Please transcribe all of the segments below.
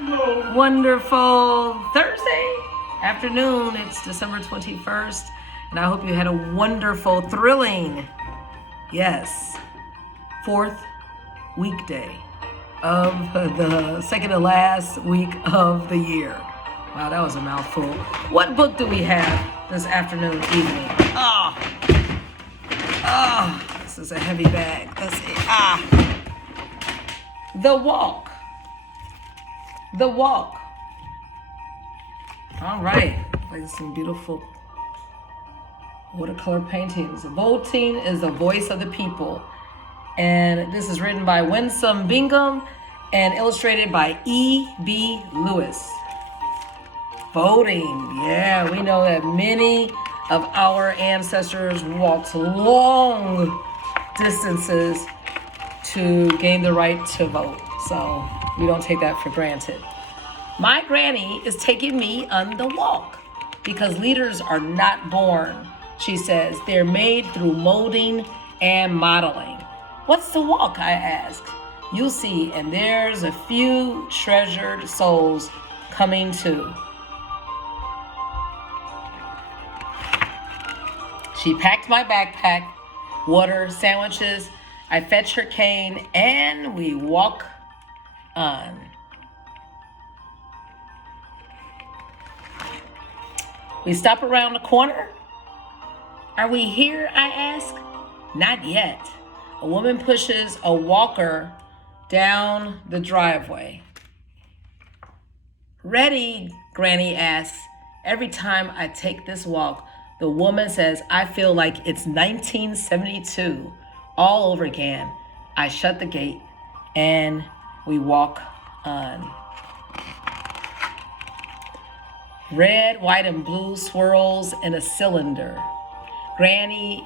wonderful Thursday afternoon. It's December 21st, and I hope you had a wonderful, thrilling, yes, fourth weekday of the second to last week of the year. Wow, that was a mouthful. What book do we have this afternoon, evening? This is a heavy bag. Let's see. The Walk. The Walk. All right. Like some beautiful watercolor paintings. Voting is the voice of the people. And this is written by Winsome Bingham and illustrated by E.B. Lewis. Voting. Yeah, we know that many of our ancestors walked long distances to gain the right to vote. So we don't take that for granted. My granny is taking me on the walk because leaders are not born, she says. They're made through molding and modeling. What's the walk, I ask. You'll see, and there's a few treasured souls coming too. She packed my backpack, water, sandwiches. I fetch her cane, and we walk on. We stop around the corner. Are we here, I ask? Not yet. A woman pushes a walker down the driveway. Ready, Granny asks. Every time I take this walk, the woman says, I feel like it's 1972 all over again. I shut the gate and we walk on. Red, white, and blue swirls in a cylinder. Granny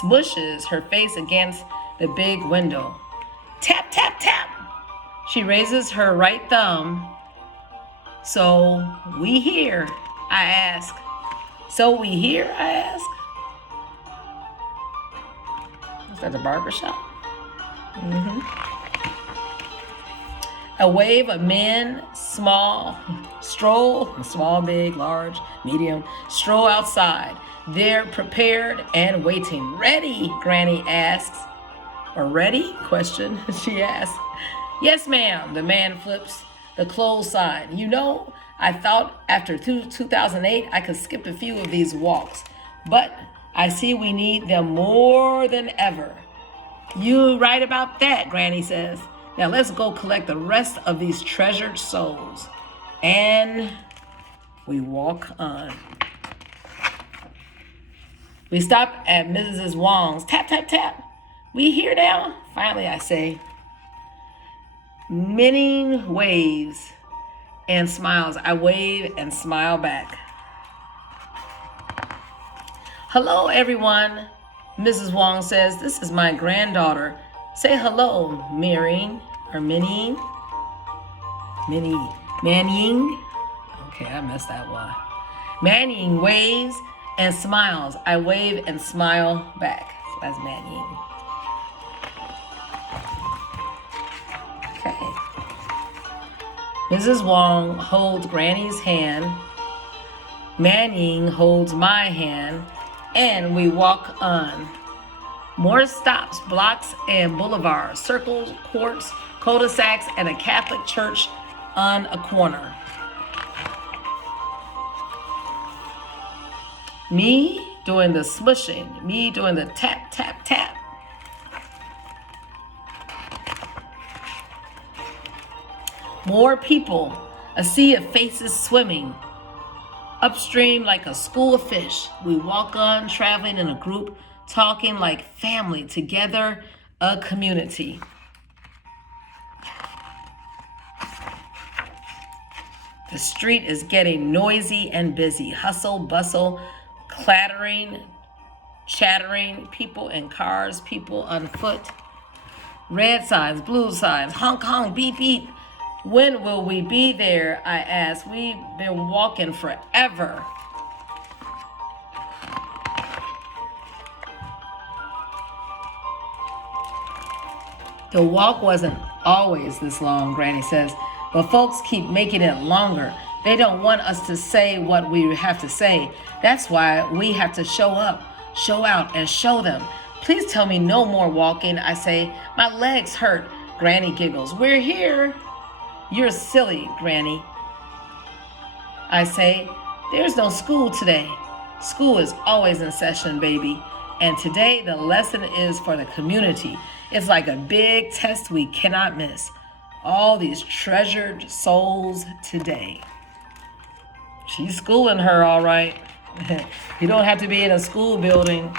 smushes her face against the big window. Tap, tap, tap. She raises her right thumb. So we hear, I ask. So we hear, I ask. Is that the barber shop? A wave of men, small, stroll, small, big, large, medium, stroll outside. They're prepared and waiting. Ready, Granny asks. Or ready? Question, she asks. Yes, ma'am, the man flips the closed sign. You know, I thought after 2008 I could skip a few of these walks, but I see we need them more than ever. You right about that, Granny says. Now let's go collect the rest of these treasured souls. And we walk on. We stop at Mrs. Wong's. Tap, tap, tap. We here now? Finally, I say. Many waves and smiles. I wave and smile back. Hello, everyone. Mrs. Wong says, this is my granddaughter. Say hello, Manning. Okay, I missed that one. Manning waves and smiles. I wave and smile back. So that's Manning. Okay. Mrs. Wong holds Granny's hand. Manning holds my hand, and we walk on. More stops, blocks, and boulevards, circles, courts, cul-de-sacs, and a Catholic church on a corner. Me doing the smushing, me doing the tap, tap, tap. More people, a sea of faces swimming. Upstream like a school of fish, we walk on, traveling in a group, talking like family, together, a community. The street is getting noisy and busy. Hustle, bustle, clattering, chattering, people in cars, people on foot. Red signs, blue signs, honk, honk, beep, beep. When will we be there? I ask. We've been walking forever. The walk wasn't always this long, Granny says. But folks keep making it longer. They don't want us to say what we have to say. That's why we have to show up, show out, and show them. Please tell me no more walking. I say, my legs hurt. Granny giggles. We're here. You're silly, Granny. I say, there's no school today. School is always in session, baby. And today the lesson is for the community. It's like a big test we cannot miss. All these treasured souls today. She's schooling her, all right. You don't have to be in a school building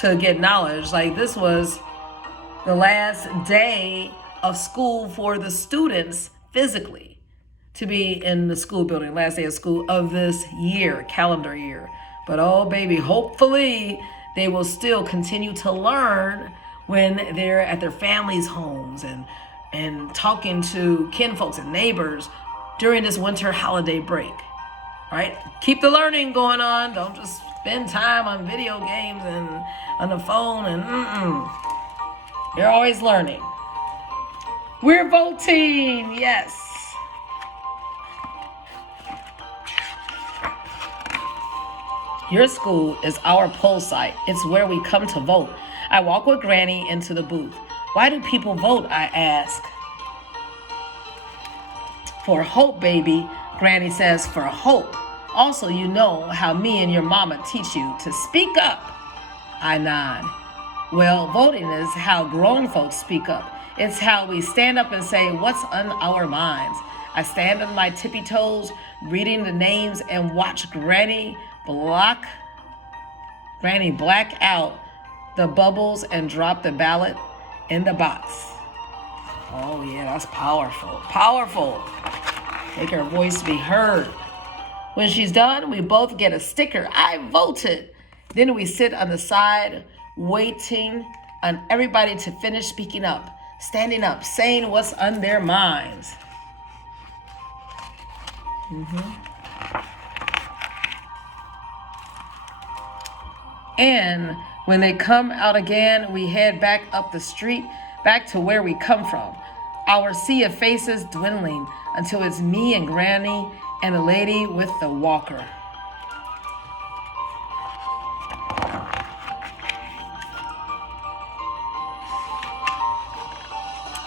to get knowledge. Like, this was the last day of school for the students physically to be in the school building, last day of school of this year, calendar year. But oh baby, hopefully they will still continue to learn when they're at their families' homes and talking to kinfolks and neighbors during this winter holiday break, right? Keep the learning going on. Don't just spend time on video games and on the phone and You're always learning. We're voting, yes. Your school is our poll site. It's where we come to vote. I walk with Granny into the booth. Why do people vote, I ask. For hope, baby, Granny says, for hope. Also, you know how me and your mama teach you to speak up. I nod. Well, voting is how grown folks speak up. It's how we stand up and say what's on our minds. I stand on my tippy toes, reading the names, and watch Granny black out the bubbles and drop the ballot in the box. Oh yeah, that's powerful. Powerful. Make her voice be heard. When she's done, we both get a sticker. I voted. Then we sit on the side, waiting on everybody to finish speaking up, standing up, saying what's on their minds. And when they come out again, we head back up the street, back to where we come from. Our sea of faces dwindling until it's me and Granny and the lady with the walker.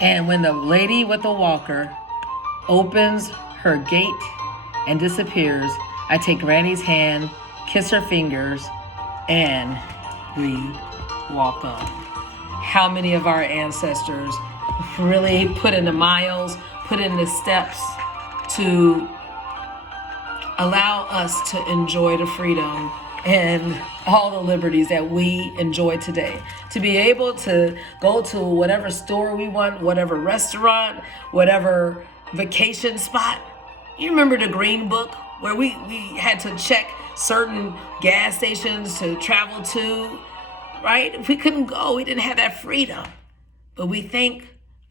And when the lady with the walker opens her gate and disappears, I take Granny's hand, kiss her fingers, and we walk on. How many of our ancestors really put in the miles, put in the steps to allow us to enjoy the freedom and all the liberties that we enjoy today? To be able to go to whatever store we want, whatever restaurant, whatever vacation spot. You remember the Green Book where we had to check certain gas stations to travel to, right? If we couldn't go, we didn't have that freedom. But we thank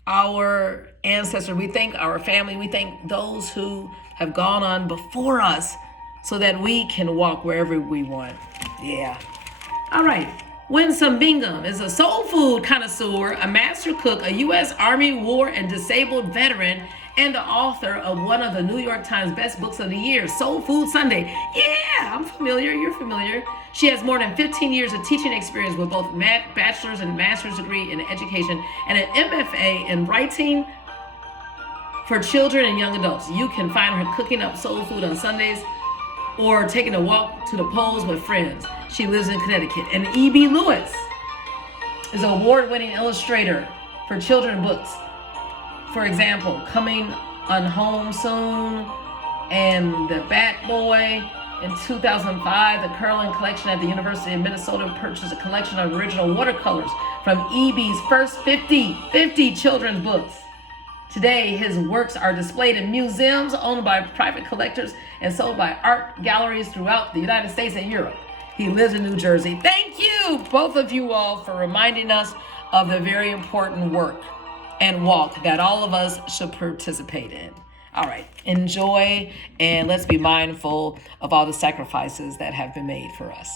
our ancestors, we thank our family, we thank those who have gone on before us so that we can walk wherever we want. Yeah. All right. Winsome Bingham is a soul food connoisseur, a master cook, a U.S. Army war and disabled veteran, and the author of one of the New York Times best books of the year, Soul Food Sunday. Yeah, I'm familiar. You're familiar. She has more than 15 years of teaching experience with both bachelor's and master's degree in education and an MFA in writing for children and young adults. You can find her cooking up soul food on Sundays or taking a walk to the polls with friends. She lives in Connecticut. And E.B. Lewis is an award-winning illustrator for children's books. For example, Coming on Home Soon and The Bat Boy. In 2005, the Curlin Collection at the University of Minnesota purchased a collection of original watercolors from E.B.'s first 50 children's books. Today, his works are displayed in museums owned by private collectors and sold by art galleries throughout the United States and Europe. He lives in New Jersey. Thank you, both of you all, for reminding us of the very important work and walk that all of us should participate in. All right, enjoy, and let's be mindful of all the sacrifices that have been made for us.